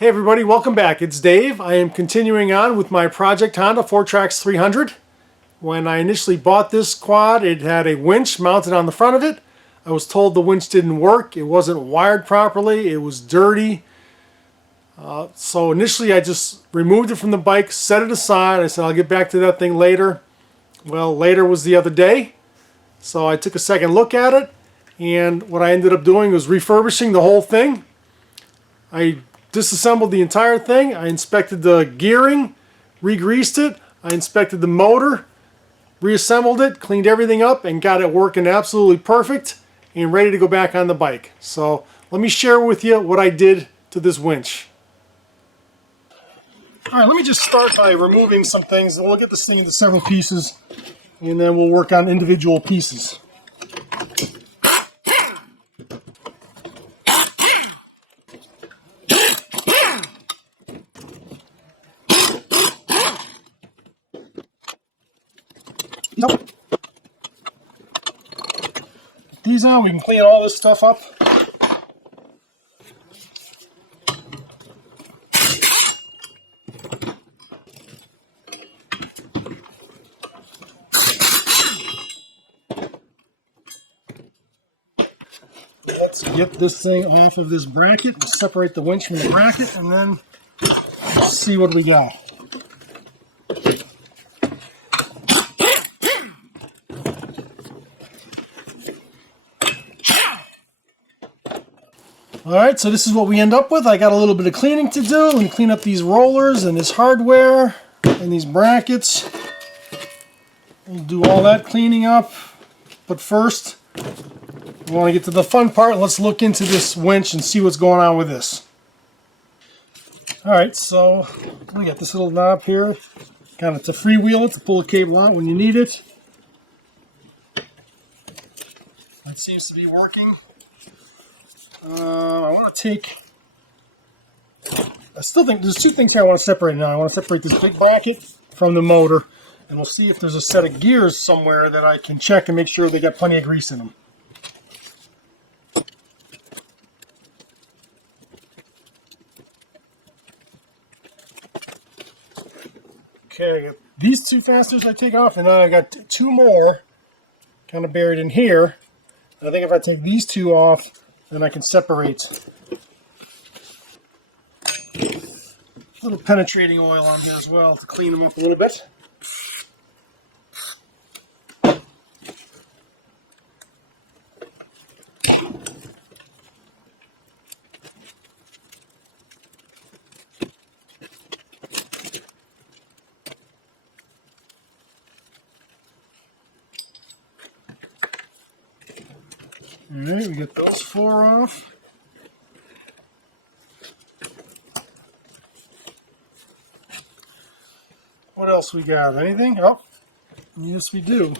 Hey everybody, welcome back. It's Dave. I am continuing on with my Project Honda 4Trax 300. When I initially bought this quad, it had a winch mounted on the front of it. I was told the winch didn't work. It wasn't wired properly. It was dirty. So initially I just removed it from the bike, set it aside. I said I'll get back to that thing later. Well, later was the other day. So I took a second look at it, and what I ended up doing was refurbishing the whole thing. I disassembled the entire thing. I inspected the gearing, re-greased it. I inspected the motor, reassembled it, cleaned everything up, and got it working absolutely perfect and ready to go back on the bike. So let me share with you what I did to this winch. All right, let me just start by removing some things, and we'll get this thing into several pieces, and then we'll work on individual pieces. Nope. Put these on, we can clean all this stuff up. Let's get this thing off of this bracket. We'll separate the winch from the bracket and then see what we got. Alright, so this is what we end up with. I got a little bit of cleaning to do and clean up these rollers and this hardware and these brackets. We'll do all that cleaning up. But first, we want to get to the fun part. Let's look into this winch and see what's going on with this. Alright, so we got this little knob here. Kind of to freewheel it, to pull the cable out when you need it. That seems to be working. I want to take, I still think there's two things here I want to separate now. I want to separate this big bracket from the motor, and we'll see if there's a set of gears somewhere that I can check and make sure they got plenty of grease in them. Okay, these two fasteners I take off, and then I got two more kind of buried in here. And I think if I take these two off, then I can separate. A little penetrating oil on here as well to clean them up a little bit. Alright, we get those four off. What else we got? Anything? Oh, yes we do.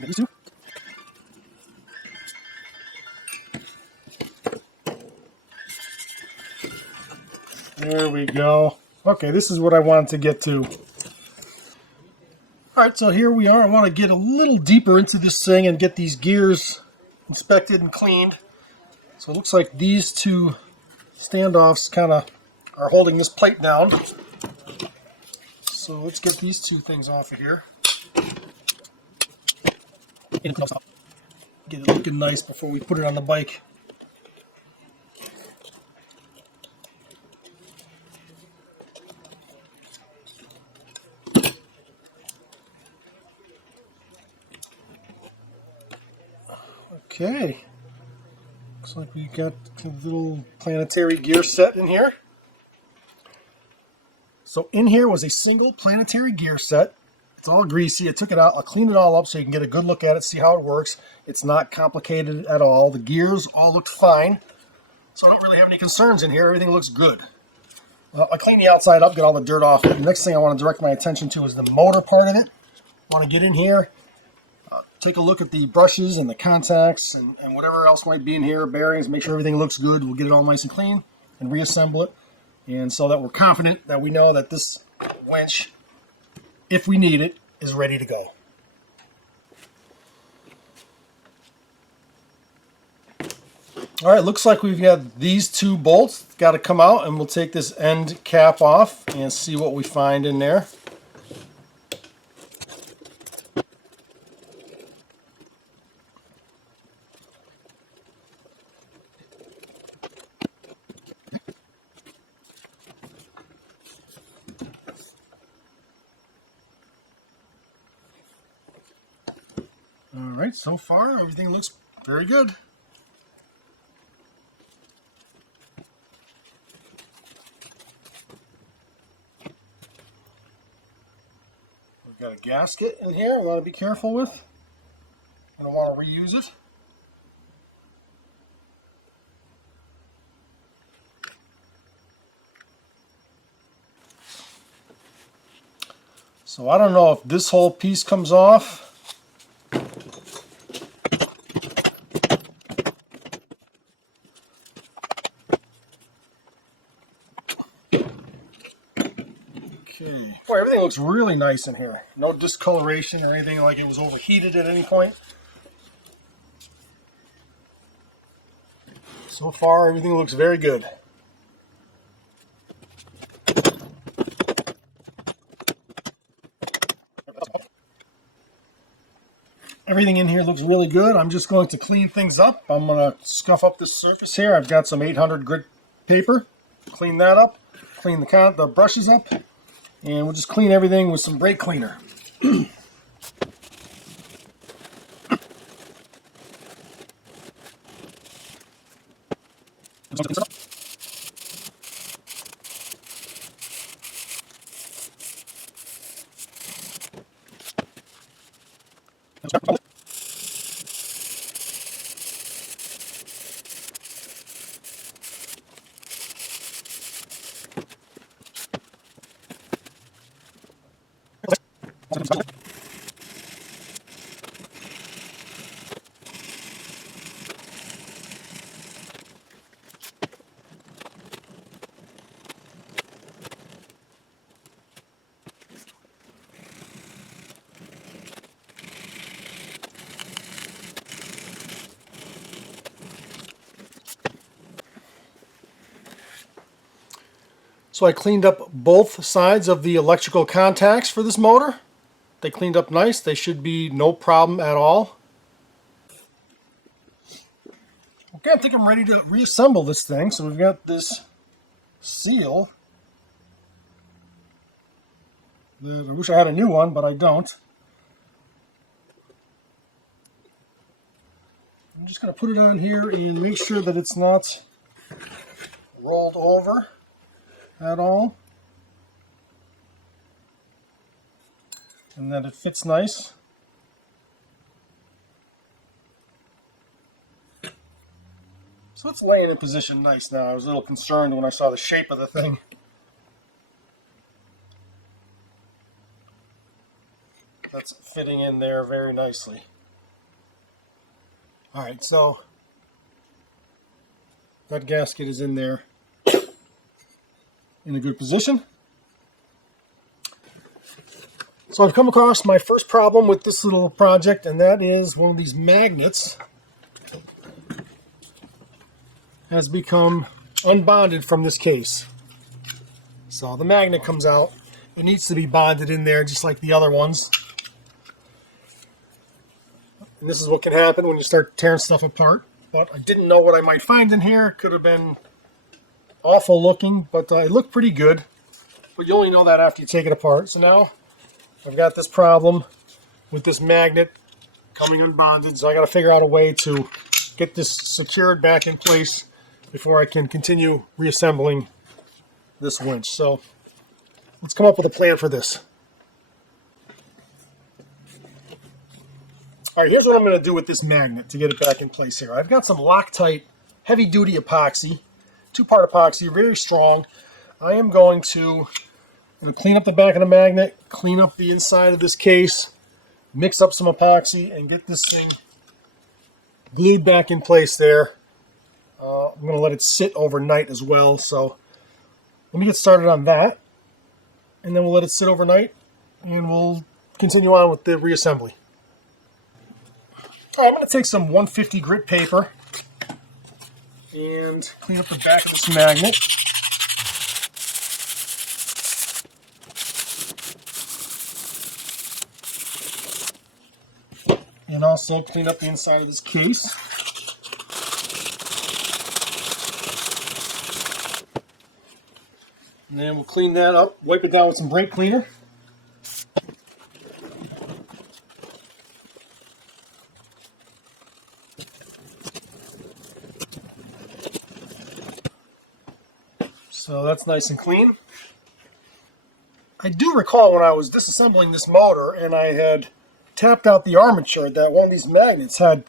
These two. There we go. Okay, this is what I wanted to get to. Alright, so here we are. I want to get a little deeper into this thing and get these gears inspected and cleaned. So it looks like these two standoffs kind of are holding this plate down. So let's get these two things off of here. Get it looking nice before we put it on the bike. Okay, looks like we got a little planetary gear set in here. So in here was a single planetary gear set. It's all greasy. I took it out. I'll clean it all up so you can get a good look at it, see how it works. It's not complicated at all. The gears all look fine, so I don't really have any concerns in here. Everything looks good. I clean the outside up, get all the dirt off it. The next thing I want to direct my attention to is the motor part of it. I want to get in here. Take a look at the brushes and the contacts and whatever else might be in here, bearings, make sure everything looks good. We'll get it all nice and clean and reassemble it. And so that we're confident that we know that this winch, if we need it, is ready to go. All right, looks like we've got these two bolts got to come out, and we'll take this end cap off and see what we find in there. All right, so far everything looks very good. We've got a gasket in here we want to be careful with. I don't want to reuse it. So I don't know if this whole piece comes off. Okay. Boy, everything looks really nice in here. No discoloration or anything like it was overheated at any point. So far, everything looks very good. Everything in here looks really good. I'm just going to clean things up. I'm going to scuff up this surface here. I've got some 800 grit paper. Clean that up. Clean the brushes up. And we'll just clean everything with some brake cleaner. So I cleaned up both sides of the electrical contacts for this motor. They cleaned up nice. They should be no problem at all. Okay, I think I'm ready to reassemble this thing. So we've got this seal. I wish I had a new one, but I don't. I'm just going to put it on here and make sure that it's not rolled over at all, and that it fits nice. So it's laying in position nice now. I was a little concerned when I saw the shape of the thing. That's fitting in there very nicely. Alright, so that gasket is in there in a good position. So I've come across my first problem with this little project, and that is one of these magnets has become unbonded from this case. So the magnet comes out. It needs to be bonded in there just like the other ones. And this is what can happen when you start tearing stuff apart. But I didn't know what I might find in here. It could have been awful looking, but it looked pretty good. But you only know that after you take it apart. So now I've got this problem with this magnet coming unbonded, so I got to figure out a way to get this secured back in place before I can continue reassembling this winch. So let's come up with a plan for this. All right, here's what I'm going to do with this magnet to get it back in place here. I've got some Loctite heavy-duty epoxy, two-part epoxy, very strong. I am going to clean up the back of the magnet, clean up the inside of this case, mix up some epoxy, and get this thing glued back in place there. I'm going to let it sit overnight as well. So let me get started on that, and then we'll let it sit overnight, and we'll continue on with the reassembly. All right, I'm going to take some 150 grit paper, and clean up the back of this magnet. And also clean up the inside of this case. And then we'll clean that up, wipe it down with some brake cleaner. So that's nice and clean. I do recall when I was disassembling this motor and I had tapped out the armature that one of these magnets had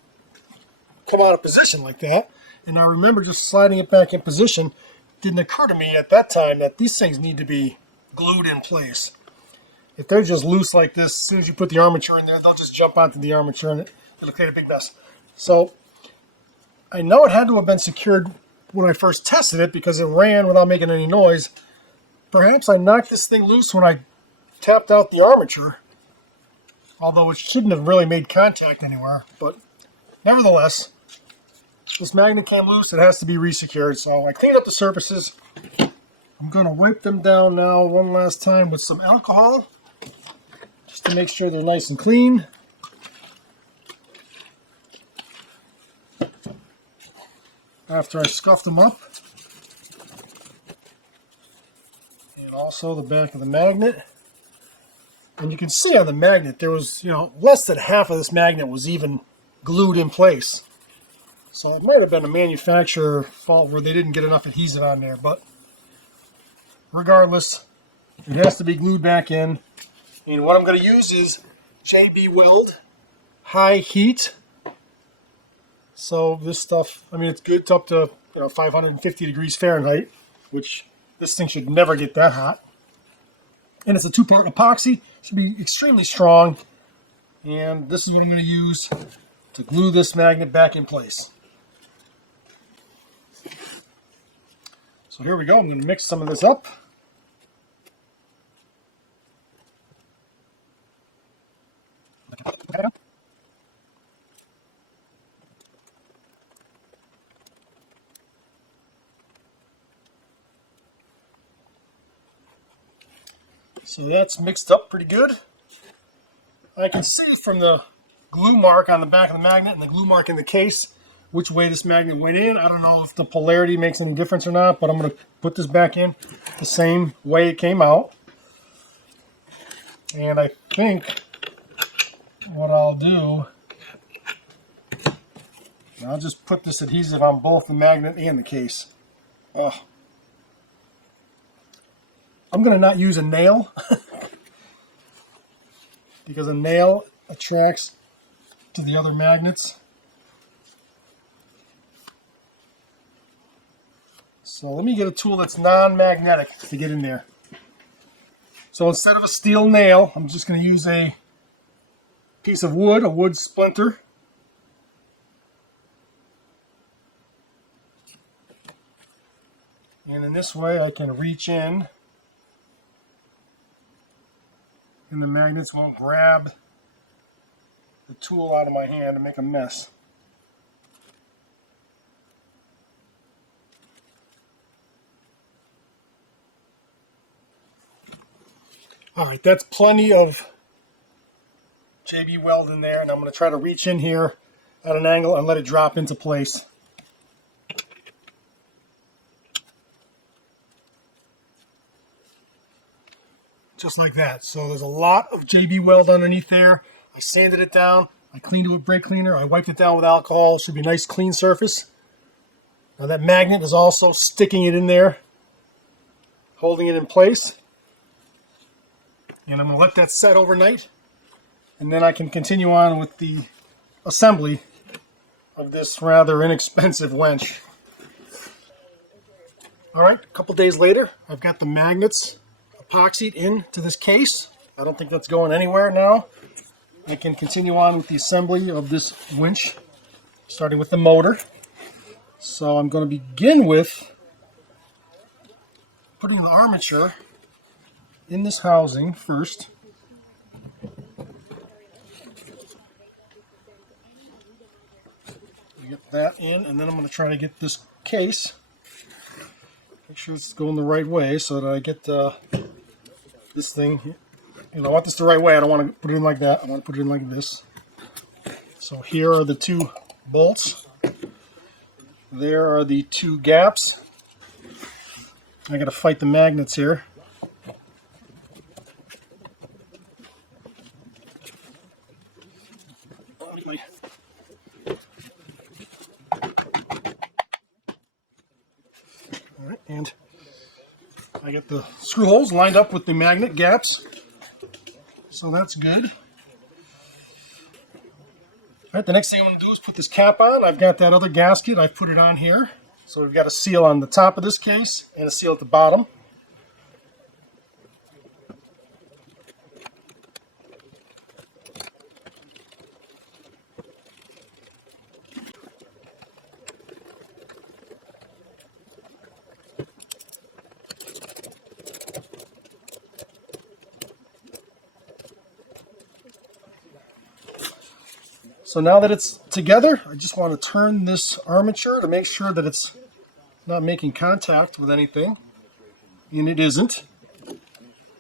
come out of position like that. And I remember just sliding it back in position. It didn't occur to me at that time that these things need to be glued in place. If they're just loose like this, as soon as you put the armature in there, they'll just jump onto the armature and it'll create a big mess. So I know it had to have been secured when I first tested it because it ran without making any noise. Perhaps I knocked this thing loose when I tapped out the armature, although it shouldn't have really made contact anywhere. But nevertheless, this magnet came loose. It has to be resecured. So I cleaned up the surfaces. I'm going to wipe them down now one last time with some alcohol, just to make sure they're nice and clean. After I scuff them up. And also the back of the magnet. And you can see on the magnet there was, less than half of this magnet was even glued in place. So it might have been a manufacturer fault where they didn't get enough adhesive on there, but regardless, it has to be glued back in. And what I'm going to use is JB Weld high heat. So this stuff, it's good. It's up to 550 degrees Fahrenheit, which this thing should never get that hot. And it's a 2-part epoxy. Should be extremely strong. And this is what I'm going to use to glue this magnet back in place. So here we go. I'm going to mix some of this up. So that's mixed up pretty good. I can see from the glue mark on the back of the magnet and the glue mark in the case which way this magnet went in. I don't know if the polarity makes any difference or not, but I'm going to put this back in the same way it came out. And I think what I'll do, I'll just put this adhesive on both the magnet and the case. I'm going to not use a nail because a nail attracts to the other magnets. So let me get a tool that's non-magnetic to get in there. So instead of a steel nail, I'm just going to use a piece of wood, a wood splinter. And in this way I can reach in and the magnets won't grab the tool out of my hand and make a mess. Alright, that's plenty of JB Weld in there, and I'm going to try to reach in here at an angle and let it drop into place. Just like that. So there's a lot of JB Weld underneath there. I sanded it down. I cleaned it with brake cleaner. I wiped it down with alcohol. It should be a nice clean surface. Now that magnet is also sticking it in there, holding it in place. And I'm going to let that set overnight. And then I can continue on with the assembly of this rather inexpensive winch. Alright, a couple days later, I've got the magnets epoxied into this case. I don't think that's going anywhere now. I can continue on with the assembly of this winch, starting with the motor. So I'm going to begin with putting the armature in this housing first. get that in, and then I'm going to try to get this case. Make sure it's going the right way so that I get this thing. I want this the right way. I don't want to put it in like that. I want to put it in like this. So here are the two bolts. There are the two gaps. I got to fight the magnets here. Alright, and I get the screw holes lined up with the magnet gaps. So that's good. Alright, the next thing I'm going to do is put this cap on. I've got that other gasket. I've put it on here. So we've got a seal on the top of this case and a seal at the bottom. So now that it's together, I just want to turn this armature to make sure that it's not making contact with anything, and it isn't.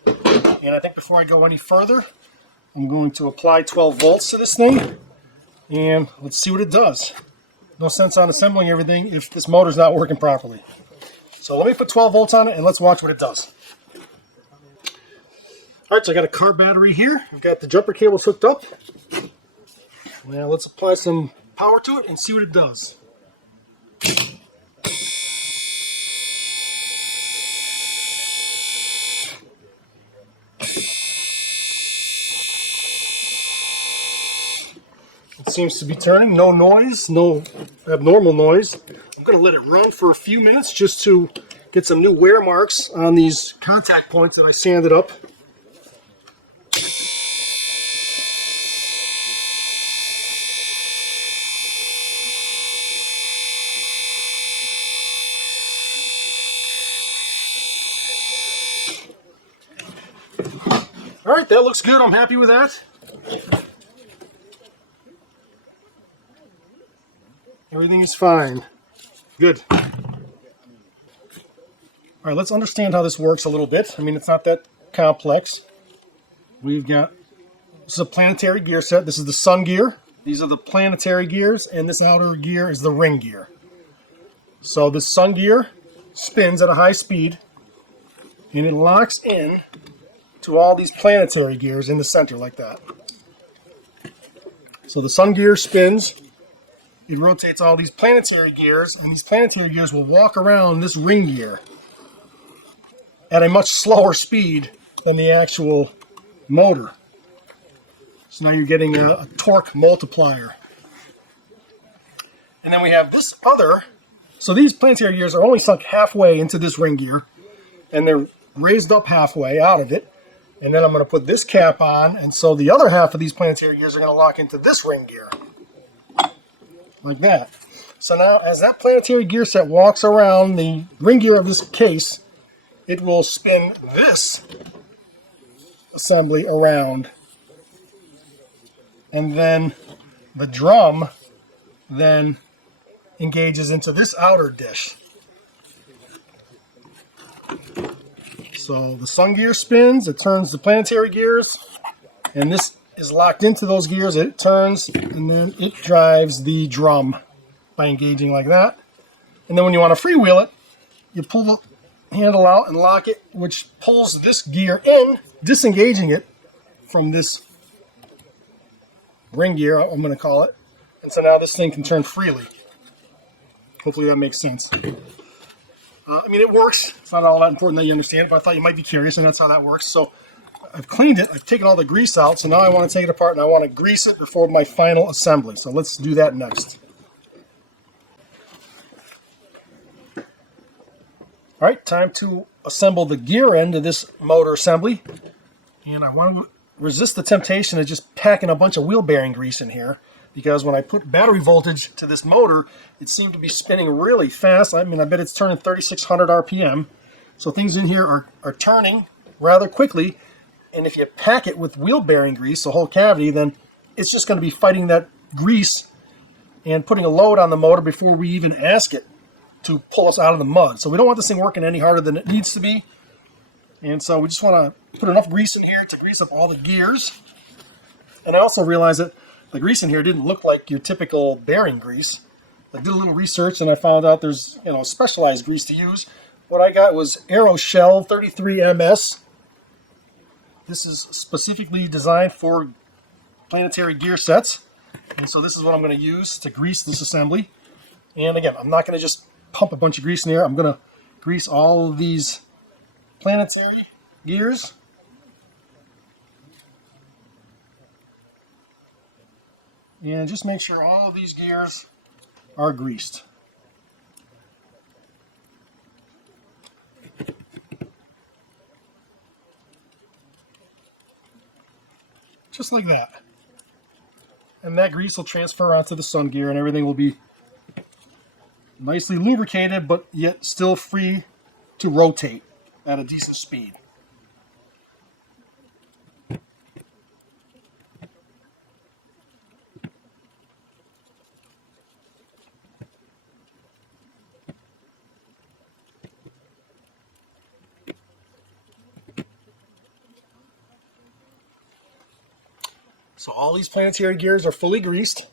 And I think before I go any further, I'm going to apply 12 volts to this thing, and let's see what it does. No sense on assembling everything if this motor's not working properly. So let me put 12 volts on it, and let's watch what it does. All right, so I got a car battery here. I've got the jumper cables hooked up. Now let's apply some power to it and see what it does. It seems to be turning, no noise, no abnormal noise. I'm going to let it run for a few minutes just to get some new wear marks on these contact points that I sanded up. All right, that looks good. I'm happy with that. Everything is fine. Good. All right, let's understand how this works a little bit. I mean, it's not that complex. We've got, this is a planetary gear set. This is the sun gear. These are the planetary gears, and this outer gear is the ring gear. So this sun gear spins at a high speed, and it locks in to all these planetary gears in the center like that. So the sun gear spins, it rotates all these planetary gears, and these planetary gears will walk around this ring gear at a much slower speed than the actual motor. So now you're getting a torque multiplier. And then we have this other, so these planetary gears are only sunk halfway into this ring gear, and they're raised up halfway out of it. And then I'm going to put this cap on, and so the other half of these planetary gears are going to lock into this ring gear. Like that. So now, as that planetary gear set walks around the ring gear of this case, it will spin this assembly around. And then the drum then engages into this outer dish. So the sun gear spins, it turns the planetary gears, and this is locked into those gears. It turns, and then it drives the drum by engaging like that. And then when you want to freewheel it, you pull the handle out and lock it, which pulls this gear in, disengaging it from this ring gear, I'm going to call it. And so now this thing can turn freely. Hopefully that makes sense. I mean, it works. It's not all that important that you understand it, but I thought you might be curious, and that's how that works. So I've cleaned it. I've taken all the grease out, so now I want to take it apart, and I want to grease it before my final assembly. So let's do that next. All right, time to assemble the gear end of this motor assembly. And I want to resist the temptation of just packing a bunch of wheel bearing grease in here, because when I put battery voltage to this motor, it seemed to be spinning really fast. I mean, I bet it's turning 3,600 RPM. So things in here are turning rather quickly. And if you pack it with wheel bearing grease, the whole cavity, then it's just going to be fighting that grease and putting a load on the motor before we even ask it to pull us out of the mud. So we don't want this thing working any harder than it needs to be. And so we just want to put enough grease in here to grease up all the gears. And I also realized that the grease in here didn't look like your typical bearing grease. I did a little research and I found out there's specialized grease to use. What I got was Aeroshell 33MS. This is specifically designed for planetary gear sets. And so this is what I'm going to use to grease this assembly. And again, I'm not going to just pump a bunch of grease in here. I'm going to grease all of these planetary gears. And just make sure all of these gears are greased. Just like that. And that grease will transfer onto the sun gear and everything will be nicely lubricated, but yet still free to rotate at a decent speed. So all these planetary gears are fully greased.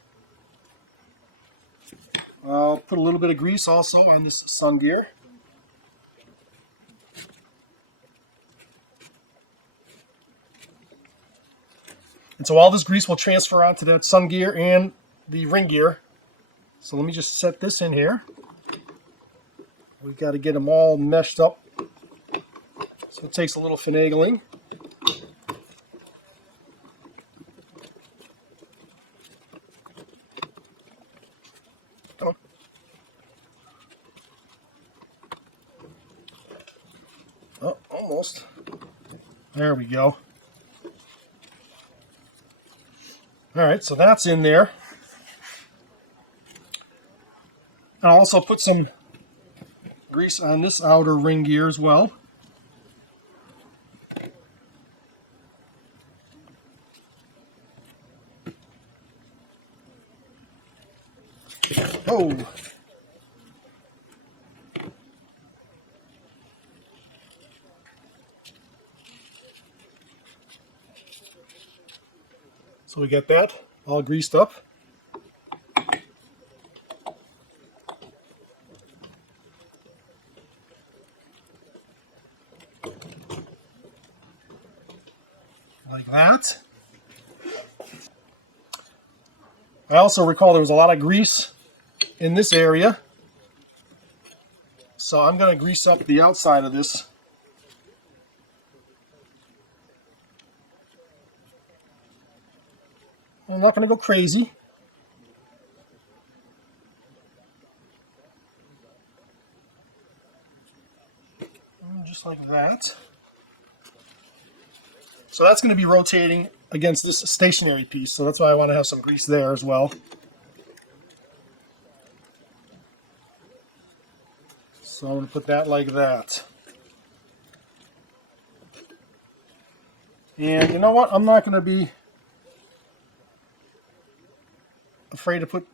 I'll put a little bit of grease also on this sun gear. And so all this grease will transfer onto the sun gear and the ring gear. So let me just set this in here. We've got to get them all meshed up. So it takes a little finagling. Come on. Oh, almost. There we go. All right, so that's in there. And I'll also put some grease on this outer ring gear as well. Oh. So we get that all greased up. Like that. I also recall there was a lot of grease in this area. So I'm going to grease up the outside of this. I'm not going to go crazy. Just like that. So that's going to be rotating against this stationary piece, so that's why I want to have some grease there as well. So I'm going to put that like that. And you know what? I'm not going to be afraid to put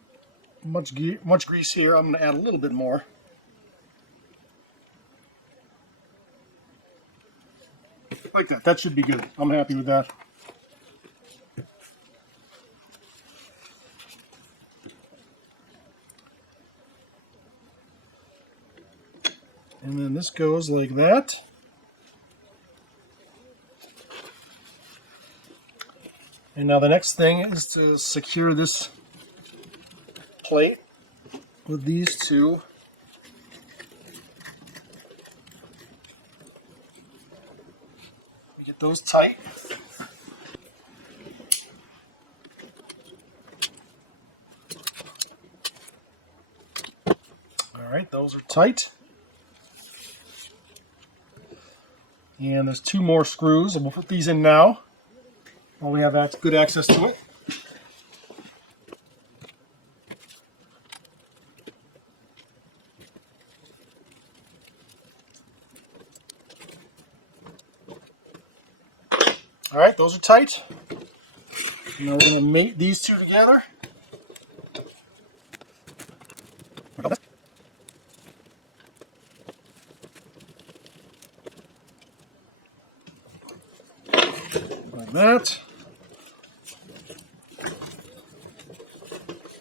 much grease here. I'm going to add a little bit more. Like that. That should be good. I'm happy with that. And then this goes like that. And now the next thing is to secure this plate with these two. We get those tight. All right, those are tight. And there's two more screws, and we'll put these in now while we have good access to it. All right, those are tight. Now we're going to mate these two together. Like that.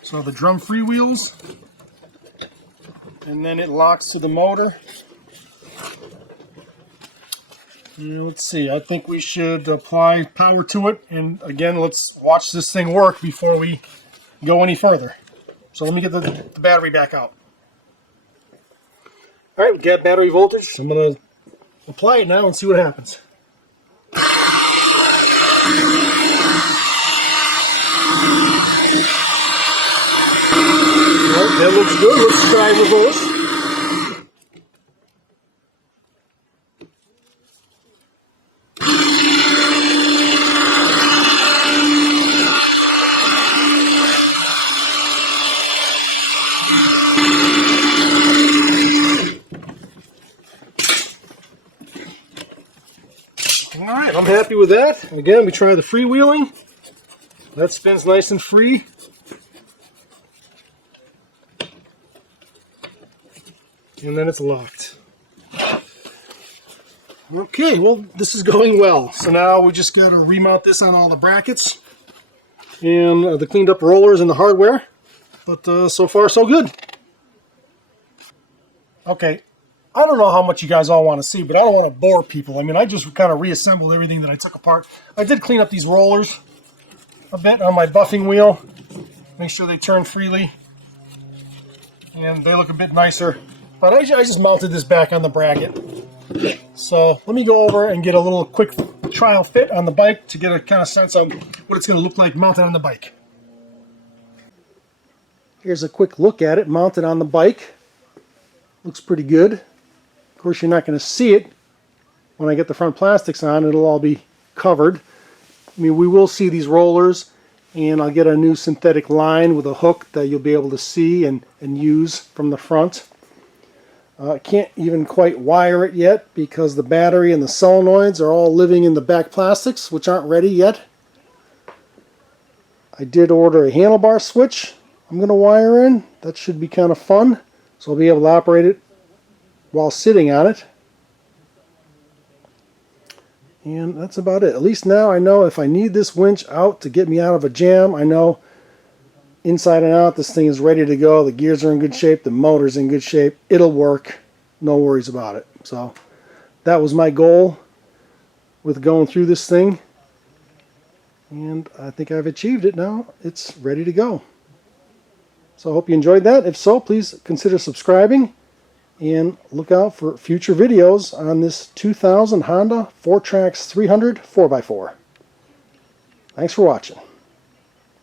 So the drum freewheels, and then it locks to the motor. And let's see, I think we should apply power to it, and again, let's watch this thing work before we go any further. So let me get the battery back out. All right, we got battery voltage. So I'm going to apply it now and see what happens. Well, that looks good. Let's try reverse. Alright, I'm happy with that. Again, we try the freewheeling. That spins nice and free. And then it's locked. Okay, well, this is going well. So now we just got to remount this on all the brackets and the cleaned up rollers and the hardware. But so far, so good. Okay, I don't know how much you guys all want to see, but I don't want to bore people. I mean, I just kind of reassembled everything that I took apart. I did clean up these rollers a bit on my buffing wheel. Make sure they turn freely. And they look a bit nicer. But I just mounted this back on the bracket. So let me go over and get a little quick trial fit on the bike to get a kind of sense of what it's going to look like mounted on the bike. Here's a quick look at it mounted on the bike. Looks pretty good. Of course, you're not going to see it when I get the front plastics on. It'll all be covered. I mean, we will see these rollers, and I'll get a new synthetic line with a hook that you'll be able to see and use from the front. I can't even quite wire it yet because the battery and the solenoids are all living in the back plastics, which aren't ready yet. I did order a handlebar switch I'm going to wire in. That should be kind of fun. So I'll be able to operate it while sitting on it. And that's about it. At least now I know if I need this winch out to get me out of a jam, I know inside and out this thing is ready to go. The gears are in good shape. The motor's in good shape. It'll work. No worries about it. So that was my goal with going through this thing. And I think I've achieved it now. It's ready to go. So I hope you enjoyed that. If so, please consider subscribing and look out for future videos on this 2000 Honda 4Trax 300 4x4. Thanks for watching.